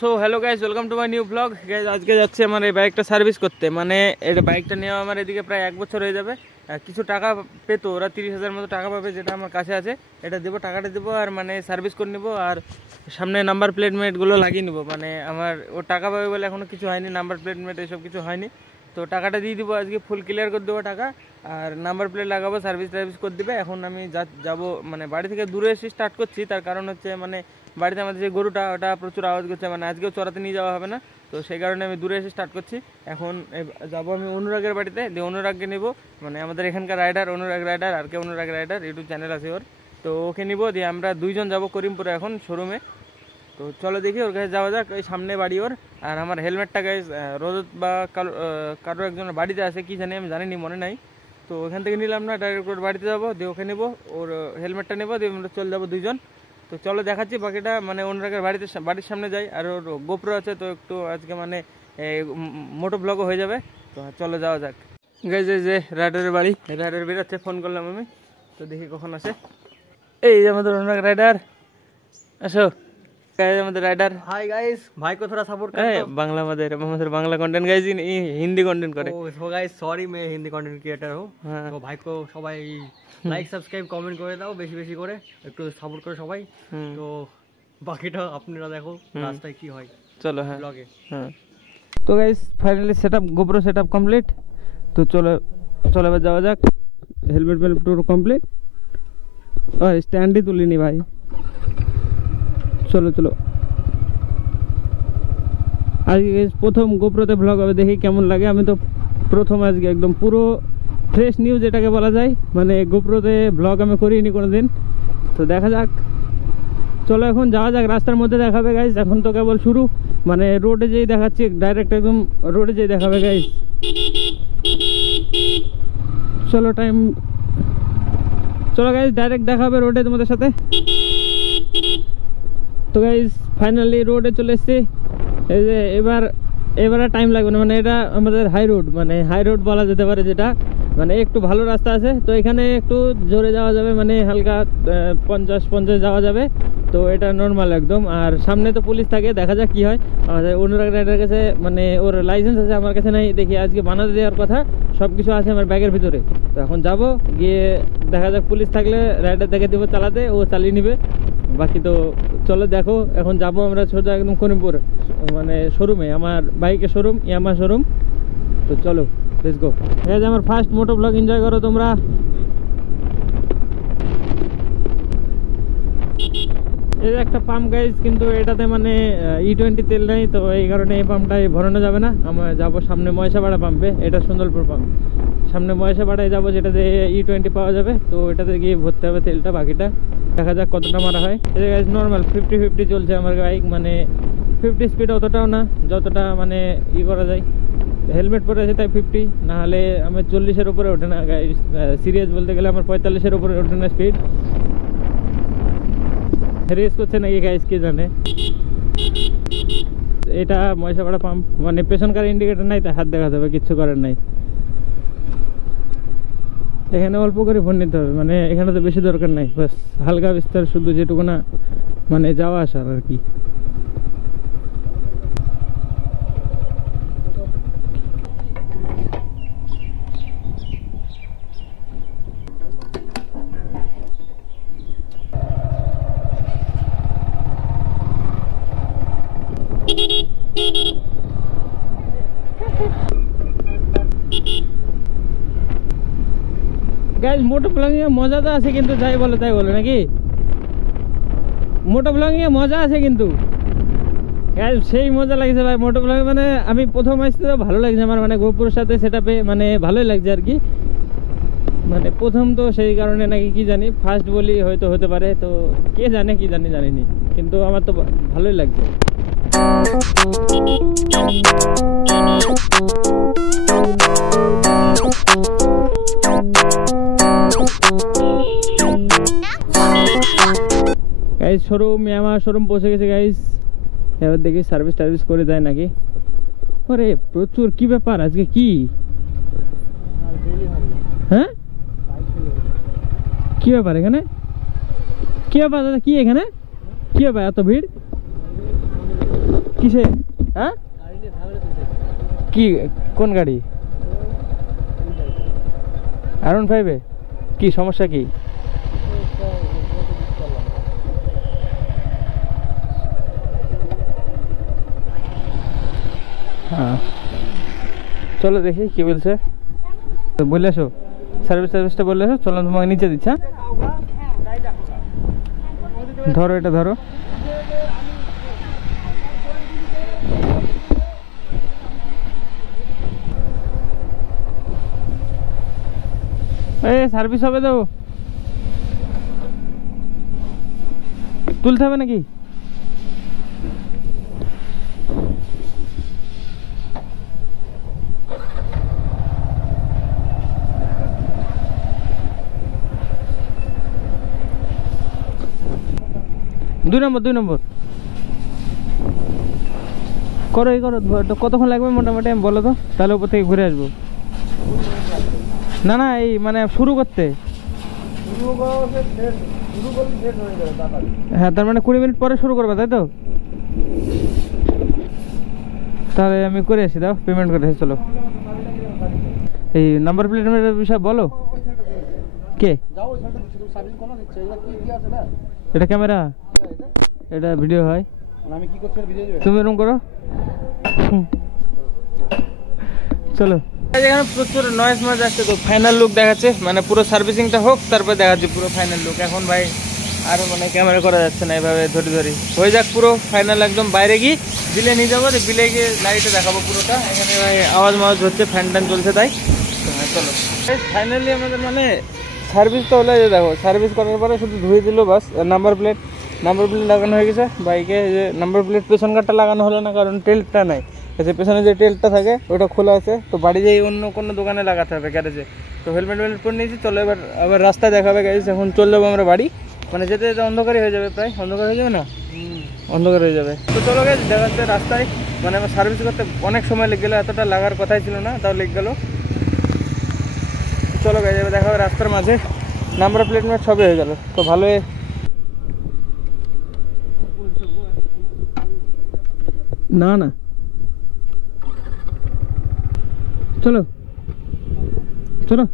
So hello guys, welcome to my new blog. Guys আজকে যাচ্ছি আমার এই বাইকটা সার্ভিস করতে। মানে এটা বাইকটা নেওয়া আমার এদিকে প্রায় 1 বছর হয়ে যাবে। কিছু টাকা পেতো ওরা, 30,000 মতো টাকা পাবে, যেটা আমার কাছে আছে। এটা দেবো, টাকাটা দেবো আর মানে সার্ভিস করে নেবো। আর সামনে নাম্বার প্লেট মেটগুলো লাগিয়ে নেবো। মানে আমার ও টাকা পাবে বলে এখনও কিছু হয়নি, নাম্বার প্লেট মেট এসব কিছু হয়নি। তো টাকাটা দিয়ে দিব আজকে, ফুল ক্লিয়ার করে দেবো টাকা। আর নাম্বার প্লেট লাগাবো, সার্ভিস টার্ভিস করে দেবে। এখন আমি যাবো, মানে বাড়ি থেকে দূরে এসে স্টার্ট করছি। তার কারণ হচ্ছে মানে বাড়িতে আমাদের যে গরুটা, ওটা প্রচুর আওয়াজ করছে। মানে আজকেও চড়াতে নিয়ে যাওয়া হবে না, তো সেই কারণে আমি দূরে এসে স্টার্ট করছি। এখন যাবো আমি অনুরাগের বাড়িতে, দিয়ে অনুরাগকে নেবো। মানে আমাদের এখানকার রাইডার অনুরাগ রাইডার, আর কে অনুরাগ রাইডার ইউটিউব চ্যানেল আছে ওর। তো ওকে নিবো, দিয়ে আমরা দুইজন যাবো করিমপুরে এখন শোরুমে। তো চলো দেখি ওর কাছে যাওয়া যাক। এই সামনে বাড়ি ওর। আর আমার হেলমেটটা গাইজ রোজত বা কারো একজনের বাড়িতে আছে, কি জানি আমি জানিনি, মনে নাই। তো ওখান থেকে নিলাম না, ডাইরেক্ট ওর বাড়িতে যাবো, দিয়ে ওকে নেবো, ওর হেলমেটটা নেবো, দিয়ে আমরা চলে যাবো দুইজন। তো চলো দেখাচ্ছি বাকিটা। মানে অনুরাগের বাড়ির সামনে যাই। আর ওর গোপ্রো আছে, তো একটু আজকে মানে মোটো ব্লগও হয়ে যাবে। তো চলো যাওয়া যাক। গাইজ এই যে রাইডারের বাড়ি, রাইডার বেরোচ্ছে, ফোন করলাম আমি। তো দেখি কখন আসে। এই যে আমাদের অনুরাগ রাইডার, আসো। আমাদের রাইডার। हाय गाइस, भाई को थोड़ा सपोर्ट कर दो। बांग्ला আমাদের Bangla content guys, Hindi content করে। ও গাইস সরি, मैं हिंदी कंटेंट क्रिएटर हूं। তো ভাই কো সবাই লাইক সাবস্ক্রাইব কমেন্ট করে দাও, বেশি বেশি করে একটু সাপোর্ট করো সবাই। তো বাকিটা আপনারা দেখো রাস্তায় কি হয়। চলো হ্যাঁ ব্লগে। হ্যাঁ। তো guys finally setup, GoPro setup complete. তো চলো এবার যাওয়া যাক। হেলমেট পুরো কমপ্লিট। আর স্ট্যান্ডই তুলিনি ভাই। চলো আজকে প্রথম গোপ্রোতে ব্লগ হবে, দেখি কেমন লাগে। আমি তো প্রথম আজকে একদম পুরো ফ্রেশ নিউজ এটাকে বলা যায়। মানে গোপ্রোতে ব্লগ আমি করিনি কোনোদিন। তো দেখা যাক, চলো এখন যাওয়া যাক। রাস্তার মধ্যে দেখাবে গাইজ, এখন তো কেবল শুরু। মানে রোডে যেই দেখাচ্ছি, ডাইরেক্ট একদম রোডে যেই দেখাবে গাইজ। চলো গাইজ, ডাইরেক্ট দেখাবে রোডে তোমাদের সাথে। তো গাইজ ফাইনালি রোডে চলে এসেছি। এই যে এবার টাইম লাগবে না। মানে এটা আমাদের হাই রোড, মানে হাই রোড বলা যেতে পারে, যেটা মানে একটু ভালো রাস্তা আছে। তো এখানে একটু জোরে যাওয়া যাবে, মানে হালকা 50 যাওয়া যাবে। তো এটা নর্মাল একদম। আর সামনে তো পুলিশ থাকে, দেখা যাক কি হয়। আমাদের অনুরাগ রাইডার কাছে মানে ওর লাইসেন্স আছে, আমার কাছে নাই। দেখি আজকে বানাতে দেওয়ার কথা, সব কিছু আছে আমার ব্যাগের ভিতরে। তো এখন যাব, গিয়ে দেখা যাক, পুলিশ থাকলে রাইডার দেখে দেবো চালাতে, ও চালিয়ে নিবে। বাকি তো চলো দেখো। এখন যাবো আমরা সোজা একদম করিমপুর, মানে শোরুমে, আমার বাইকের শোরুম, ইয়ামাহা শোরুম। তো চলো লেটস গো। এই যে আমার ফার্স্ট মোটো ব্লগ, এনজয় করো তোমরা। এই যে একটা পাম্প গাইজ, কিন্তু এটাতে মানে E20 তেল নেই, তো এই কারণে এই পাম্পটাই ভরানো যাবে না। আমরা যাবো সামনে ময়সাপাড়া পাম্পে, এটা সুন্দরপুর পাম্প। সামনে ময়সাপাড়ায় যাবো, যেটাতে E20 পাওয়া যাবে। তো এটাতে গিয়ে ভরতে হবে তেলটা। বাকিটা দেখা যাক কতটা মারা হয়। এই যে গাইজ নর্মাল 50-50 চলছে আমার বাইক। মানে 50 স্পিড অতটাও না, যতটা মানে করা যায়। হেলমেট পরে আছে তাই 50, না হলে আমার 40-এর উপরে ওঠে না গাইজ। সিরিয়াস বলতে গেলে আমার 45-এর উপরে ওঠে না স্পিড। রেস করছে নাকি গাইজ কে জানে। এটা ময়সাপাড়া পাম্প, মানে পেছনকার ইন্ডিকেটর নাই, তাই হাত দেখা যাবে, কিচ্ছু করার নাই। এখানে অল্প করে ফোন নিতে হবে, মানে এখানে তো বেশি দরকার নাই, বাস হালকা বিস্তার, শুধু যেটুকু না মানে যাওয়া আসার আর কি। গাইজ মোটো ব্লগিং এ মজা তো আছে, কিন্তু যাই বলে তাই বলে নাকি। মোটো ব্লগিং এ মজা আছে কিন্তু গাইজ, সেই মজা লাগছে ভাই মোটো ব্লগিং। মানে আমি প্রথম আসতে তো ভালো লাগছে আমার, মানে গোপ্রোর সাথে সেটআপে মানে ভালোই লাগছে আর কি। মানে প্রথম তো সেই কারণে নাকি কি জানি, ফার্স্ট বলি হয়তো হতে পারে। তো কে জানে, কি জানিনি, কিন্তু আমার তো ভালোই লাগছে। গাইজ শোরুম, ইয়ামাহা শোরুম পৌঁছে গেছে গাইজ। এবার দেখি সার্ভিস টার্ভিস করে দেয় নাকি। আরে প্রচুর, কি ব্যাপার আজকে, কি হ্যাঁ কি ব্যাপার এখানে, কি ব্যাপার দাদা, কি এখানে কি ব্যাপার, এত ভিড়? কিসে? হ্যাঁ কি কোন গাড়ি? R15 কি সমস্যা কি? হ্যাঁ চলো দেখি কি বলছে। বলে আসো সার্ভিসটা বলে আসো, চলো তোমাকে নিচে দিচ্ছি। হ্যাঁ ধরো এটা ধরো। এই সার্ভিস হবে তো, তুলতে হবে নাকি? দুই নম্বর করো, এই করো। কতক্ষণ লাগবে মোটামুটি আমি বলো তো, তাহলে উপর থেকে ঘুরে আসবো। না না এই মানে শুরু করতে, হ্যাঁ তার মানে 20 মিনিট পরে শুরু করবে তাই তো? তাহলে আমি করে আসি, দাও পেমেন্ট করে আসি। চলো এই নাম্বার প্লেটের বিষয় বলো। কে এটা? ক্যামেরা, এটা ভিডিও হয়। তুমি এরকম করো। চলো এখানে প্রচুর নয়েজ আসছে, তো ফাইনাল লুক দেখাচ্ছে, মানে পুরো সার্ভিসিংটা হোক তারপর দেখাচ্ছে পুরো ফাইনাল লুক। এখন ভাই আর মানে ক্যামেরা করা যাচ্ছে না, এভাবে ধরি হয়ে যাক পুরো ফাইনাল। একদম বাইরে গিয়ে বিলে নিয়ে যাবো, বিলে গিয়ে লাইটে দেখাবো পুরোটা। এখানে ভাই আওয়াজ হচ্ছে, ফ্যান ট্যান চলছে তাই। চলো ফাইনালি আমাদের মানে সার্ভিস তো হলে দেখো, সার্ভিস করার পরে শুধু ধুয়ে দিল বাস। নাম্বার প্লেট লাগানো হয়ে গেছে বাইকে। যে নাম্বার প্লেট পেছন কারটা লাগানো হলো না, কারণ টেলটা নাই। যে পেছনে যে টেলটা থাকে ওটা খোলা আছে, তো বাড়ি যেয়ে অন্য কোনো দোকানে লাগাতে হবে গ্যারেজে। তো হেলমেট পরে নিয়েছি। চলো এবার আবার রাস্তায় দেখাবে গাইজ। এখন চলে যাবো আমরা বাড়ি, মানে যেতে যেতে অন্ধকারই হয়ে যাবে, প্রায় অন্ধকার হয়ে যাবে না, অন্ধকার হয়ে যাবে। তো চলো গাইজ দেখাচ্ছে রাস্তায়, মানে আমার সার্ভিস করতে অনেক সময় লেগে গেলো, এতটা লাগার কথাই ছিল না, তাও লেগে গেলো। চলো গাইজ এবার দেখা হবে রাস্তার মাঝে। নাম্বার প্লেট সবই হয়ে গেল, তো ভালোই। না না চলো চলো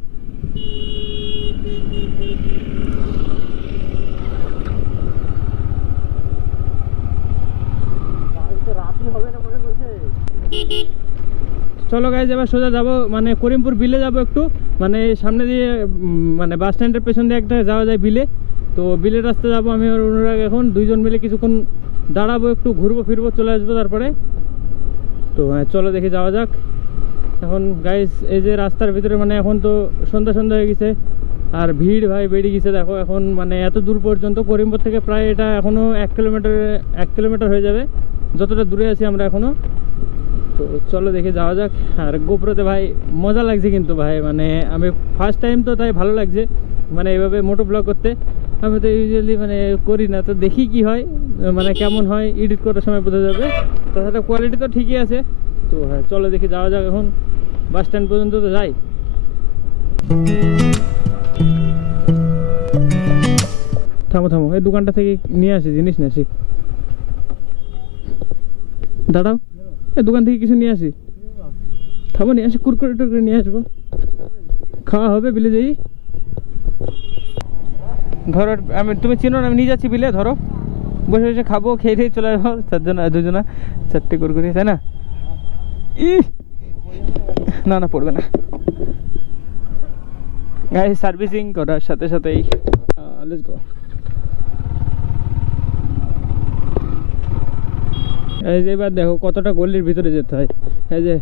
চলো গাইজ এবার সোজা যাবো, মানে করিমপুর বিলে যাব একটু, মানে সামনে দিয়ে মানে বাস স্ট্যান্ডের পেছন দিয়ে একটা যাওয়া যায় বিলে। তো বিলের রাস্তা যাবো আমি আর অনুরাগ, এখন দুইজন মিলে কিছুক্ষণ দাঁড়াবো, একটু ঘুরবো ফিরবো, চলে আসবো তারপরে। তো হ্যাঁ চলো দেখে যাওয়া যাক। এখন গাইজ এই যে রাস্তার ভিতরে মানে এখন তো সন্ধ্যা হয়ে গেছে, আর ভিড় ভাই বেড়ে গেছে। দেখো এখন মানে এত দূর পর্যন্ত, করিমপুর থেকে প্রায় এটা এখনও 1 কিলোমিটার হয়ে যাবে, যতটা দূরে আছি আমরা এখনও। তো চলো দেখে যাওয়া যাক। আর গোপ্রোতে ভাই মজা লাগছে কিন্তু ভাই, মানে আমি ফার্স্ট টাইম তো তাই ভালো লাগছে, মানে এইভাবে মোটো ব্লগ করতে। আমি তো ইউজুয়ালি মানে করি না, তো দেখি কি হয়, মানে কেমন হয় এডিট করার সময় বোঝা যাবে। তাছাড়া কোয়ালিটি তো ঠিকই আছে। তো হ্যাঁ চলো দেখে যাওয়া যাক, এখন বাস স্ট্যান্ড পর্যন্ত তো যাই। থামো এই দোকানটা থেকে নিয়ে আসি, জিনিস নিয়ে আসি। দাঁড়াও, এই দোকান থেকে কিছু নিয়ে আসি। থামো, নিয়ে আসি, কুরকুরে টুরকুরে নিয়ে আসবো, খাওয়া হবে বিলে যাই। ধরো তুমি চিনো না, আমি নিয়ে যাচ্ছি বিলে, ধরো বসে বসে খাবো, খেয়ে চলে আসবো। 2জনা 4টে কুরকুরে, তাই না? না পড়বে না গাইস, সার্ভিসিং করার সাথে সাথেই লেটস গো। এই যে এবার দেখো কতটা গলির ভিতরে যেতে হয়। এই যে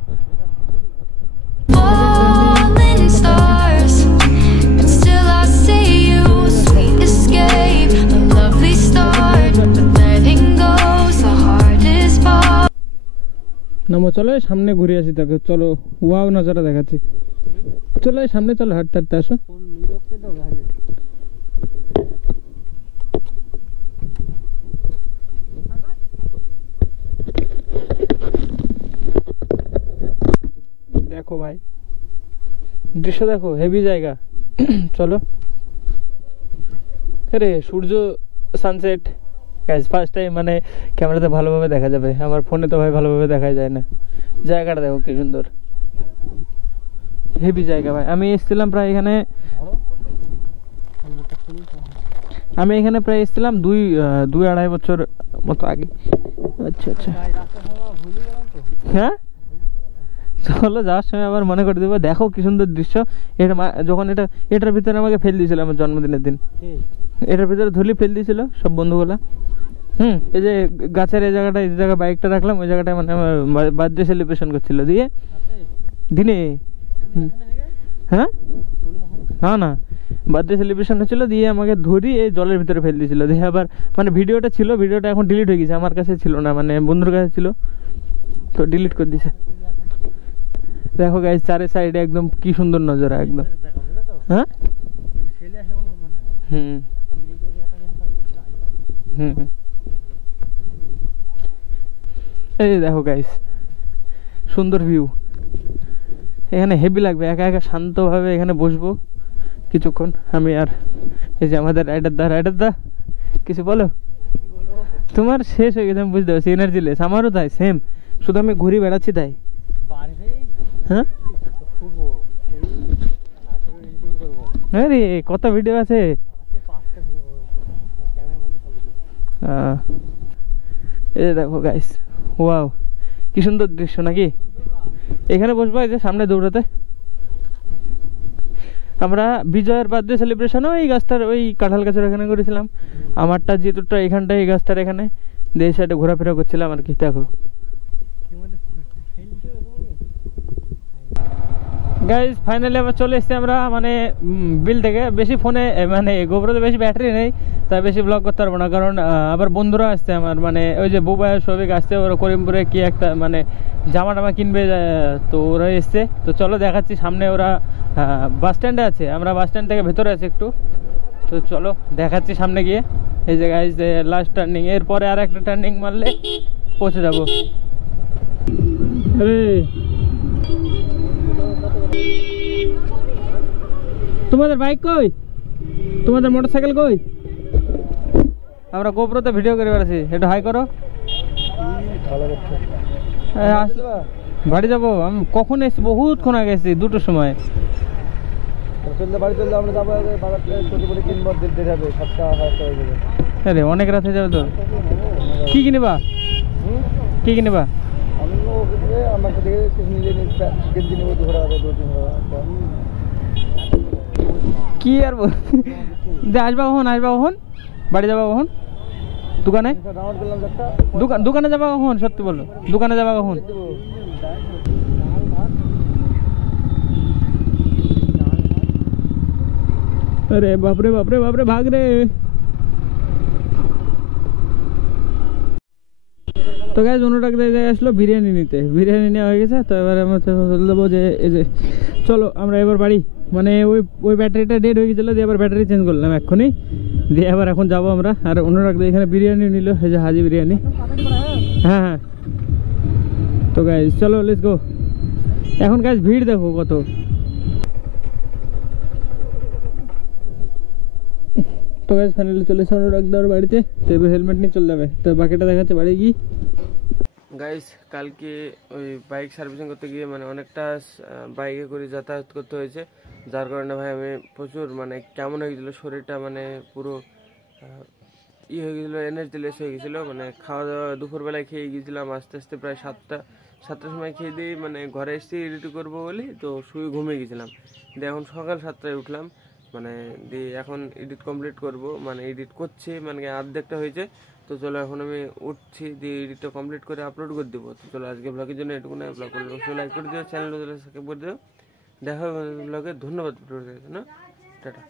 নামো, চলো সামনে ঘুরে আসি। তাকে চলো, ওয়াও নজারা দেখাচ্ছি। চলো সামনে, চলো হাঁটতে হাঁটতে আসো। দেখো ভাই দৃশ্য দেখো, হেভি জায়গা। চলো, আরে সূর্য সানসেট গাইস ফার্স্ট টাইম মানে ক্যামেরাতে ভালোভাবে দেখা যাবে, আমার ফোনে তো ভাই ভালোভাবে দেখা যায় না। জায়গাটা দেখো কি সুন্দর, হেভি জায়গা ভাই। আমি এসেছিলাম প্রায় এখানে, এসেছিলাম দুই আড়াই বছর মতো আগে। আচ্ছা আচ্ছা, হ্যাঁ চলো যাওয়ার সময় আবার মনে করে দেবো। দেখো কি সুন্দর দৃশ্য। এটা যখন এটার ভিতরে আমাকে ফেল দিয়েছিল আমার জন্মদিনের দিন, এটার ভিতরে ধুলি ফেল দিয়েছিল সব বন্ধুগুলা। এই যে গাছের এই জায়গাটা, বাইকটা রাখলাম ওই জায়গাটায়, মানে আমার বার্থডে সেলিব্রেশন করছিল দিয়ে দিনে। হ্যাঁ না না, বার্থডে সেলিব্রেশন হচ্ছিল দিয়ে আমাকে ধরি এই জলের ভিতরে ফেল দিয়েছিল দিয়ে আবার, মানে ভিডিওটা ছিল, ভিডিওটা এখন ডিলিট হয়ে গেছে, আমার কাছে ছিল না, মানে বন্ধুর কাছে ছিল তো ডিলিট করে দিয়েছে। দেখো গাইস চারে সাইডে একদম কি সুন্দর নজরা একদম। হ্যাঁ হুম হুম, এই দেখো গাইস সুন্দর ভিউ, এখানে হেভি লাগবে। একা একা শান্তভাবে এখানে বসবো কিছুক্ষণ আমি। আর এই যে আমাদের রাইডার দা কিছু বলো। তোমার শেষ হয়ে গেছে আমি বুঝতে পারছি, এনার্জি লেস। আমারও তাই সেম, শুধু আমি ঘুরে বেড়াচ্ছি তাই। হ্যাঁ আরে কত ভিডিও আছে। এই দেখো গাইস, ওয়াও কি সুন্দর দৃশ্য নাকি। এখানে বসবো, এই যে সামনে দৌড়াতে। আমরা বিজয়ের বার্থডে সেলিব্রেশনও এই গাছটার, ওই কাঁঠাল গাছের এখানে করেছিলাম। আমারটা যেহেতুটা এখানটায়, এই গাছটার এখানে দিয়ে সাইডে ঘোরাফেরা করছিলাম আর কি। দেখো গাইজ ফাইনালি আবার চলে এসেছি আমরা, মানে বিল থেকে। বেশি ফোনে মানে গোবরতে বেশি ব্যাটারি নেই, তাই বেশি ব্লগ করতে পারবো না, কারণ আবার বন্ধুরা আসছে আমার, মানে ওই যে বুবাই সবিক আসছে, ওরা করিমপুরে কি একটা মানে জামা টামা কিনবে, তো ওরা এসছে। তো চলো দেখাচ্ছি সামনে, ওরা বাস স্ট্যান্ডে আছে, আমরা বাস স্ট্যান্ড থেকে ভেতরে আছি একটু। তো চলো দেখাচ্ছি সামনে গিয়ে। এই যে গাইজ লাস্ট টার্নিং, এরপরে আর একটা টার্নিং মারলে পৌঁছে যাবো। তোমাদের বাইক কই, তোমাদের মোটরসাইকেল কই? আমরা গোপ্রোতে ভিডিও করে বেড়াচ্ছি, একটু হাই করো। বাড়ি যাবো আমি, কখন এসছি? বহুতক্ষণ আগে এসছি, 2টোর সময়। আরে অনেক রাত হয়ে যাবে তো। কি কিনবা, কি কিনবা? কি আর আসবা কখন, বাড়ি যাবা কখন? দোকানে যাবা কখন? সত্যি বলো, দোকানে যাবা কখন? আরে বাপরে বাপরে বাপরে, ভাগ রে। তো গাইজ অন্যটাকে জায়গায় আসলো বিরিয়ানি নিতে, বিরিয়ানি নেওয়া হয়ে গেছে। তো এবার আমরা চলে দেবো যে এই যে, চলো আমরা এবার বাড়ি। মানে ওই ব্যাটারিটা ডেড হয়ে গেছিলো, দিয়ে আবার ব্যাটারি চেঞ্জ করলাম এক্ষুনি, দিয়ে আবার এখন যাবো আমরা। আর অন্যটাকে এখানে বিরিয়ানি নিল, এই যে হাজি বিরিয়ানি। হ্যাঁ হ্যাঁ, তো গাইজ চলো লেটস গো। এখন গাইজ ভিড় দেখো কত। তো গাইজ ফাইনালি চলে এসে অনুরাগদার বাড়িতে। তো এবার হেলমেট নিয়ে চলে যাবে, তো বাকিটা দেখাচ্ছে বাড়ি গিয়ে। গাইস কালকে ওই বাইক সার্ভিসিং করতে গিয়ে মানে অনেকটা বাইকে করে যাতায়াত করতে হয়েছে, যার কারণে ভাই আমি প্রচুর মানে কেমন হয়ে গেছিলো শরীরটা, মানে পুরো হয়ে গেছিলো, এনার্জি লেস হয়ে গেছিলো। মানে খাওয়া দাওয়া দুপুরবেলায় খেয়ে গিয়েছিলাম, আস্তে আস্তে প্রায় সাতটার সময় খেয়ে দিয়ে মানে ঘরে এসে এডিট করবো বলি তো শুয়ে ঘুমিয়ে গেছিলাম। দিয়ে এখন সকাল 7টায় উঠলাম, মানে দিয়ে এখন এডিট কমপ্লিট করব, মানে এডিট করছি, মানে অর্ধেকটা হয়েছে। তো চলো এখন আমি উঠছি, দিয়ে এডিটটা কমপ্লিট করে আপলোড করে দেবো। তো চলো আজকে ব্লগের জন্য এটুকু না, ব্লগ করলে অবশ্যই লাইক করে দিও, চ্যানেল সাবস্ক্রাইব করে দিও। দেখা হবে ব্লগে। ধন্যবাদ না, টাটা।